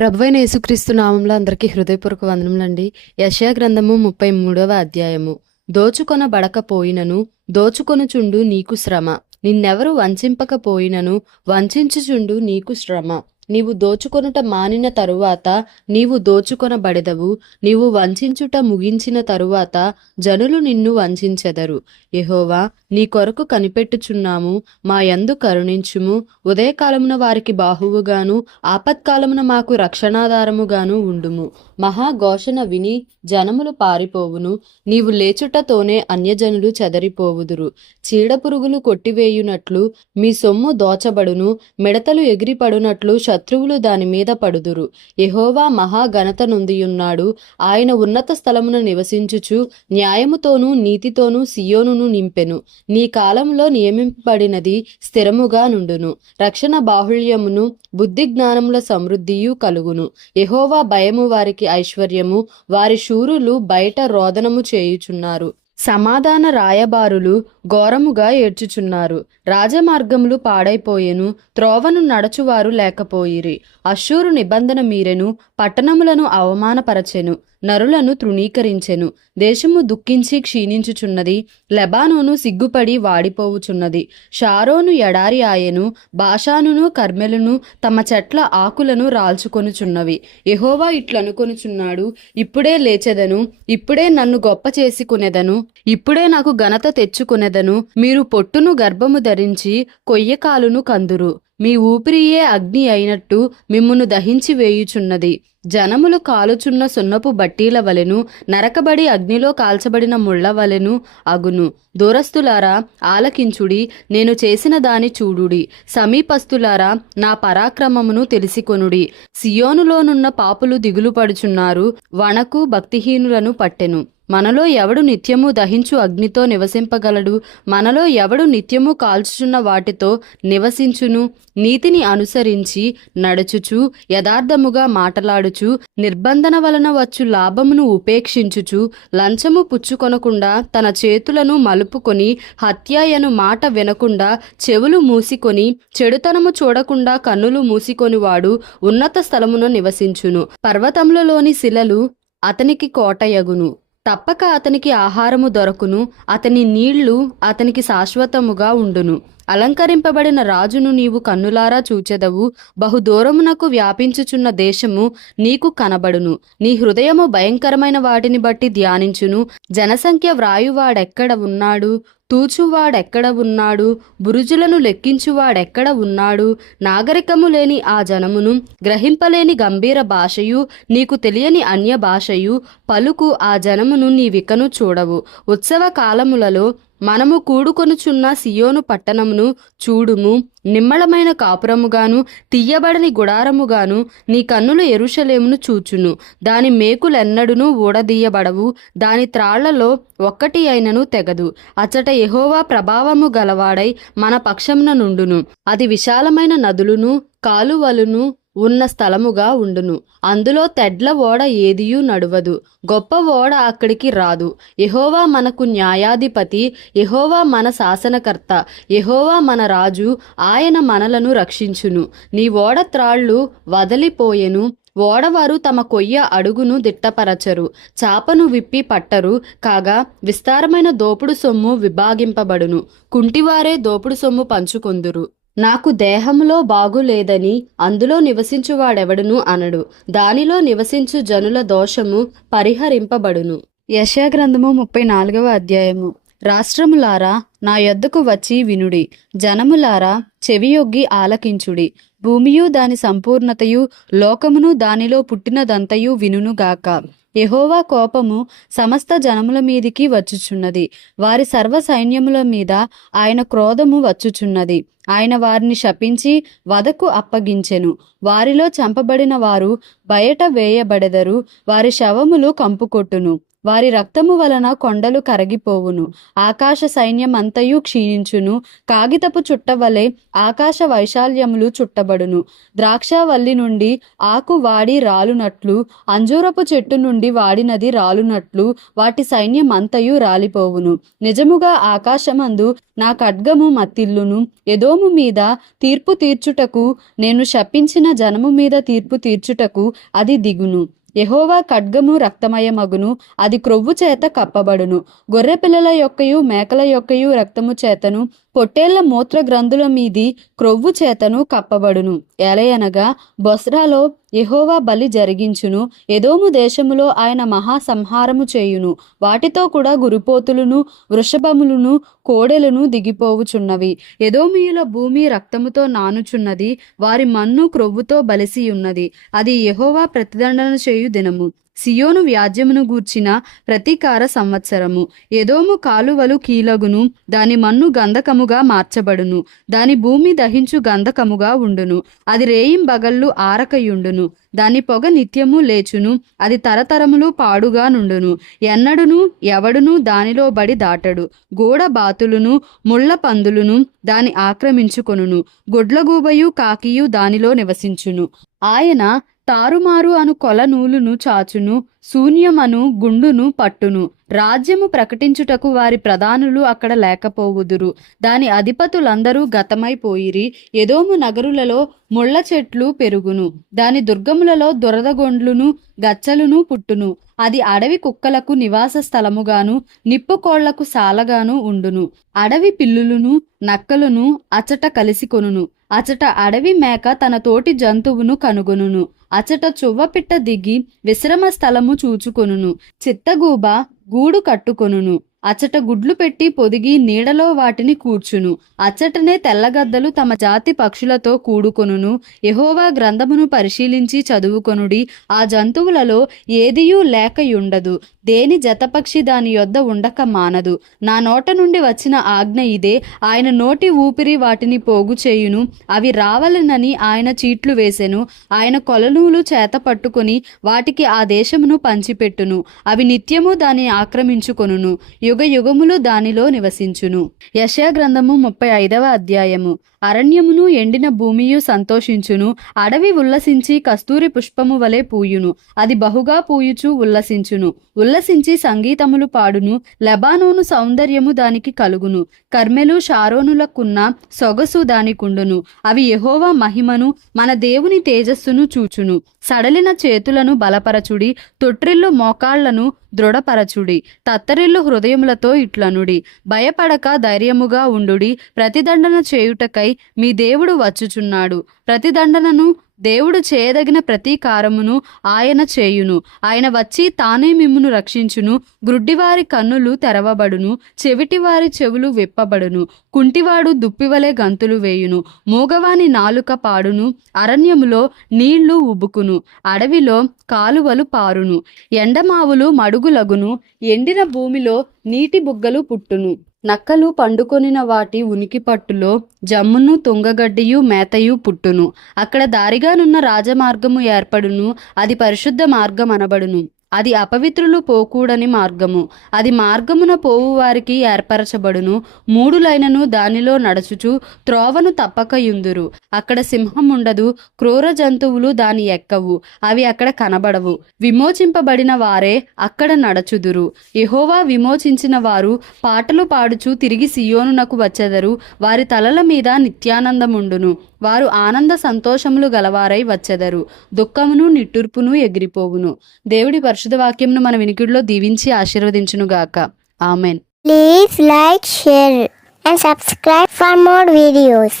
ప్రభువైన యేసుక్రీస్తు నామంలో అందరికీ హృదయపూర్వక వందనములండి. యెషయా గ్రంథము 33వ అధ్యాయము. దోచుకొనబడకపోయినను దోచుకొనుచుండు నీకు శ్రమ, నిన్నెవరు వంచింపకపోయినను వంచించుచుండు నీకు శ్రమ. నీవు దోచుకొనుట మానిన తరువాత నీవు దోచుకొనబడెదవు. నీవు వంచించుట ముగించిన తరువాత జనులు నిన్ను వంచెదరు. యెహోవా, నీ కొరకు కనిపెట్టుచున్నాము, మా యందు కరుణించుము. ఉదయకాలమున వారికి బాహువుగాను ఆపత్కాలమున మాకు రక్షణాధారముగాను ఉండుము. మహాఘోషణ విని జనములు పారిపోవును. నీవు లేచుటతోనే అన్యజనులు చెదరిపోవుదురు. చీడపురుగులు కొట్టివేయునట్లు మీ సొమ్ము దోచబడును. మిడతలు ఎగిరిపడునట్లు శత్రువులు దాని మీద పడుదురు. యెహోవా మహాఘనత నొందియున్నాడు. ఆయన ఉన్నత స్థలమున నివసించుచు న్యాయముతోనూ నీతితోనూ సియోనును నింపెను. నీ కాలంలో నియమింపబడినది స్థిరముగా నుండును. రక్షణ బాహుళ్యమును బుద్ధి జ్ఞానముల సమృద్ధియు కలుగును. యెహోవా భయము వారికి ఐశ్వర్యము. వారి శూరులు బయట రోదనము చేయుచున్నారు. సమాధాన రాయబారులు ఘోరముగా ఏడ్చుచున్నారు. రాజమార్గములు పాడైపోయెను, త్రోవను నడచువారు లేకపోయిరి. అష్షూరు నిబంధన మీరెను, పట్టణములను అవమానపరచెను, నరులను తృణీకరించెను. దేశము దుఃఖించి క్షీణించుచున్నది, లెబానోను సిగ్గుపడి వాడిపోవుచున్నది. షారోను ఎడారి ఆయెను, బాషానును కర్మెలును తమ చెట్ల ఆకులను రాల్చుకొనుచున్నవి. యెహోవా ఇట్లనుకొనుచున్నాడు, ఇప్పుడే లేచెదను, ఇప్పుడే నన్ను గొప్ప చేసుకునేదను, ఇప్పుడే నాకు ఘనత తెచ్చుకునేదను. మీరు పొట్టును గర్భము ధరించి కొయ్యకాలును కందురు. మీ ఊపిరియే అగ్ని అయినట్టు మిమ్మును దహించి వేయుచున్నది. జనములు కాలుచున్న సున్నపు బట్టీల వలెను, నరకబడి అగ్నిలో కాల్చబడిన ముళ్ల వలెను అగును. దూరస్తులారా ఆలకించుడి, నేను చేసిన దాని చూడుడి. సమీపస్తులారా నా పరాక్రమమును తెలిసికొనుడి. సియోనులోనున్న పాపులు దిగులు పడుచున్నారు, వణకు భక్తిహీనులను పట్టెను. మనలో ఎవడు నిత్యము దహించు అగ్నితో నివసింపగలడు? మనలో ఎవడు నిత్యము కాల్చుచున్న వాటితో నివసించును? నీతిని అనుసరించి నడుచుచు యథార్థముగా మాటలాడుచు నిర్బంధన వలన వచ్చు లాభమును ఉపేక్షించుచు లంచము పుచ్చుకొనకుండా తన చేతులను మలుపుకొని హత్యయను మాట వినకుండా చెవులు మూసికొని చెడుతనము చూడకుండా కన్నులు మూసికొనివాడు ఉన్నత స్థలమున నివసించును. పర్వతములలోని శిలలు అతనికి కోటయగును. తప్పక అతనికి ఆహారము దొరకును. అతని నీళ్లు అతనికి శాశ్వతముగా ఉండును. అలంకరింపబడిన రాజును నీవు కన్నులారా చూచెదవు. బహుదూరమునకు వ్యాపించుచున్న దేశము నీకు కనబడును. నీ హృదయము భయంకరమైన వాటిని బట్టి ధ్యానించును. జనసంఖ్య వ్రాయువాడెక్కడ ఉన్నాడు? తూచువాడెక్కడ ఉన్నాడు? బురుజులను లెక్కించువాడెక్కడ ఉన్నాడు? నాగరికము లేని ఆ జనమును, గ్రహింపలేని గంభీర భాషయు, నీకు తెలియని అన్య భాషయు పలుకు ఆ జనమును నీవికను చూడవు. ఉత్సవ కాలములలో మనము కూడుకొనుచున్న సియోను పట్టణమును చూడుము. నిమ్మళమైన కాపురముగాను తీయబడని గుడారముగాను నీ కన్నులు యెరూషలేమును చూచును. దాని మేకులెన్నడునూ ఊడదీయబడవు, దాని త్రాళ్లలో ఒక్కటి అయినను తెగదు. అచ్చట యెహోవా ప్రభావము గలవాడై మన పక్షమున నుండును. అది విశాలమైన నదులును కాలువలును ఉన్న స్థలముగా ఉండును. అందులో తెడ్ల ఓడ ఏదియూ నడువదు, గొప్ప ఓడ అక్కడికి రాదు. యెహోవా మనకు న్యాయాధిపతి, యెహోవా మన శాసనకర్త, యెహోవా మన రాజు, ఆయన మనలను రక్షించును. నీ ఓడ త్రాళ్ళు వదలిపోయెను, ఓడవారు తమ కొయ్య అడుగును దిట్టపరచరు, చాపను విప్పి పట్టరు. కాగా విస్తారమైన దోపుడు సొమ్ము విభాగింపబడును, కుంటివారే దోపుడు సొమ్ము పంచుకొందురు. నాకు దేహములో బాగులేదని అందులో నివసించువాడెవడును అనడు. దానిలో నివసించు జనుల దోషము పరిహరింపబడును. యెషయా గ్రంథము 34వ అధ్యాయము. రాష్ట్రములారా నా యొద్దకు వచ్చి వినుడి, జనములారా చెవియొగ్గి ఆలకించుడి. భూమియు దాని సంపూర్ణతయు లోకమును దానిలో పుట్టినదంతయు వినుగాక. యెహోవా కోపము సమస్త జనముల మీదికి వచ్చుచున్నది, వారి సర్వ సైన్యముల మీద ఆయన క్రోధము వచ్చుచున్నది. ఆయన వారిని శపించి వధకు అప్పగించెను. వారిలో చంపబడిన వారు బయట వేయబడెదరు, వారి శవములు కంపుకొట్టును. వారి రక్తము వలన కొండలు కరగిపోవును, ఆకాశ సైన్యమంతయు క్షీణించును, కాగితపు చుట్టవలె ఆకాశ వైశాల్యములు చుట్టబడును. ద్రాక్షావల్లి నుండి ఆకు వాడి రాలునట్లు, అంజూరపు చెట్టు నుండి వాడినది రాలునట్లు వాటి సైన్యమంతయు రాలిపోవును. నిజముగా ఆకాశమందు నా ఖడ్గము మత్తిల్లును, ఎదోము మీద తీర్పు తీర్చుటకు, నేను శపించిన జనము మీద తీర్పు తీర్చుటకు అది దిగును. యెహోవా ఖడ్గము రక్తమయమగును, అది క్రొవ్వు చేత కప్పబడును. గొర్రె పిల్లల యొక్కయు మేకల యొక్కయు రక్తము చేతను, పొట్టేళ్ల మూత్ర గ్రంథుల మీది క్రొవ్వు చేతను కప్పబడును. ఎలయనగా బొస్రాలో యెహోవా బలి జరిగించును, ఎదోము దేశములో ఆయన మహా సంహారము చేయును. వాటితో కూడా గురిపోతులను వృషభములను కోడెలను దిగిపోవుచున్నవి. ఎదోమీయుల భూమి రక్తముతో నానుచున్నది, వారి మన్ను క్రొవ్వుతో బలిసి ఉన్నది. అది యెహోవా ప్రతిదండన చేయు దినము, సియోను వ్యాజ్యమును గూర్చిన ప్రతీకార సంవత్సరము. ఎదోము కాలువలు కీలగును, దాని మన్ను గంధకముగా మార్చబడును, దాని భూమి దహించు గంధకముగా ఉండును. అది రేయింబగళ్ళు ఆరకయుండును, దాని పొగ నిత్యము లేచును, అది తరతరములు పాడుగా నుండును. ఎన్నడును ఎవడును దానిలో బడి దాటడు. గోడ బాతులును ముళ్ళ పందులును దాని ఆక్రమించుకొనును, గుడ్లగూబయు కాకియు దానిలో నివసించును. ఆయన తారుమారు అను కొల నూలును చాచును, శూన్యమను గుండును పట్టును. రాజ్యము ప్రకటించుటకు వారి ప్రధానులు అక్కడ లేకపోవుదురు. దాని అధిపతులందరూ గతమైపోయిరి. ఎదోము నగరులలో ముళ్ళ చెట్లు పెరుగును, దాని దుర్గములలో దురదగొండ్లును గచ్చలును పుట్టును. అది అడవి కుక్కలకు నివాస స్థలముగాను, నిప్పుకోళ్లకు సాలగాను ఉండును. అడవి పిల్లులను నక్కలను అచట కలిసి కొనును. అచట అడవి మేక తన తోటి జంతువును కనుగొనును. అచట చువ్వపిట్ట దిగి విశ్రమ స్థలము చూచుకొనును. చిత్తగూబ గూడు కట్టుకొనును. అచట గుడ్లు పెట్టి పొదిగి నీడలో వాటిని కూర్చును. అచ్చటనే తెల్లగద్దలు తమ జాతి పక్షులతో కూడుకొనును. యెహోవా గ్రంథమును పరిశీలించి చదువుకొనుడి. ఆ జంతువులలో ఏదియూ లేకయుండదు, దేని జతపక్షి దాని యొద్ద ఉండక మానదు. నా నోట నుండి వచ్చిన ఆజ్ఞ ఇదే. ఆయన నోటి ఊపిరి వాటిని పోగు చేయును. అవి రావాలనని ఆయన చీట్లు వేసెను. ఆయన కొలనూలు చేత పట్టుకొని వాటికి ఆ దేశమును పంచిపెట్టును. అవి నిత్యము దాన్ని ఆక్రమించుకొనును, యుగ యుగములు దానిలో నివసించును. యెషయా గ్రంథము 35వ అధ్యాయము. అరణ్యమును ఎండిన భూమియు సంతోషించును, అడవి ఉల్లసించి కస్తూరి పుష్పము వలె పూయును. అది బహుగా పూయుచు ఉల్లసించును, ఉల్లసించి సంగీతములు పాడును. లెబానోను సౌందర్యము దానికి కలుగును, కర్మెలు షారోనులకున్న సొగసు దానికుండును. అవి యెహోవా మహిమను మన దేవుని తేజస్సును చూచును. సడలిన చేతులను బలపరచుడి, తొట్రిల్లు మోకాళ్లను దృఢపరచుడి. తత్తరిల్లు హృదయములతో ఇట్లనుడి, భయపడక ధైర్యముగా ఉండుడి. ప్రతిదండన చేయుటకై మీ దేవుడు వచ్చుచున్నాడు. ప్రతిదండనను దేవుడు చేయదగిన ప్రతీకారమును ఆయన చేయును. ఆయన వచ్చి తానే మిమ్మును రక్షించును. గ్రుడ్డివారి కన్నులు తెరవబడును, చెవిటివారి చెవులు విప్పబడును. కుంటివాడు దుప్పివలే గంతులు వేయును, మూగవాని నాలుక పాడును. అరణ్యములో నీళ్లు ఉబుకును, అడవిలో కాలువలు పారును. ఎండమావులు మడుగులగును, ఎండిన భూమిలో నీటి బుగ్గలు పుట్టును. నక్కలు పండుకొనిన వాటి ఉనికి పట్టులో జమ్మును తుంగగడ్డియు మేతయు పుట్టును. అక్కడ దారిగానున్న రాజమార్గము ఏర్పడును, అది పరిశుద్ధ మార్గం అనబడును. అది అపవిత్రులు పోకూడని మార్గము, అది మార్గమున పోవు వారికి ఏర్పరచబడును. మూడులైనను దానిలో నడుచుచు త్రోవను తప్పకయుందురు. అక్కడ సింహం ఉండదు, క్రూర జంతువులు దాని ఎక్కవు, అవి అక్కడ కనబడవు. విమోచింపబడిన వారే అక్కడ నడచుదురు. యెహోవా విమోచించిన వారు పాటలు పాడుచు తిరిగి సియోనునకు వచ్చెదరు. వారి తలల మీద నిత్యానందముండును. వారు ఆనంద సంతోషములు గలవారై వచ్చెదరు. దుఃఖమును నిట్టూర్పును ఎగిరిపోవును. దేవుడి పరిశుద్ధ వాక్యమును మన వినికిడిలో దీవించి ఆశీర్వదించునుగాక. Amen. Please like, share and subscribe for more videos.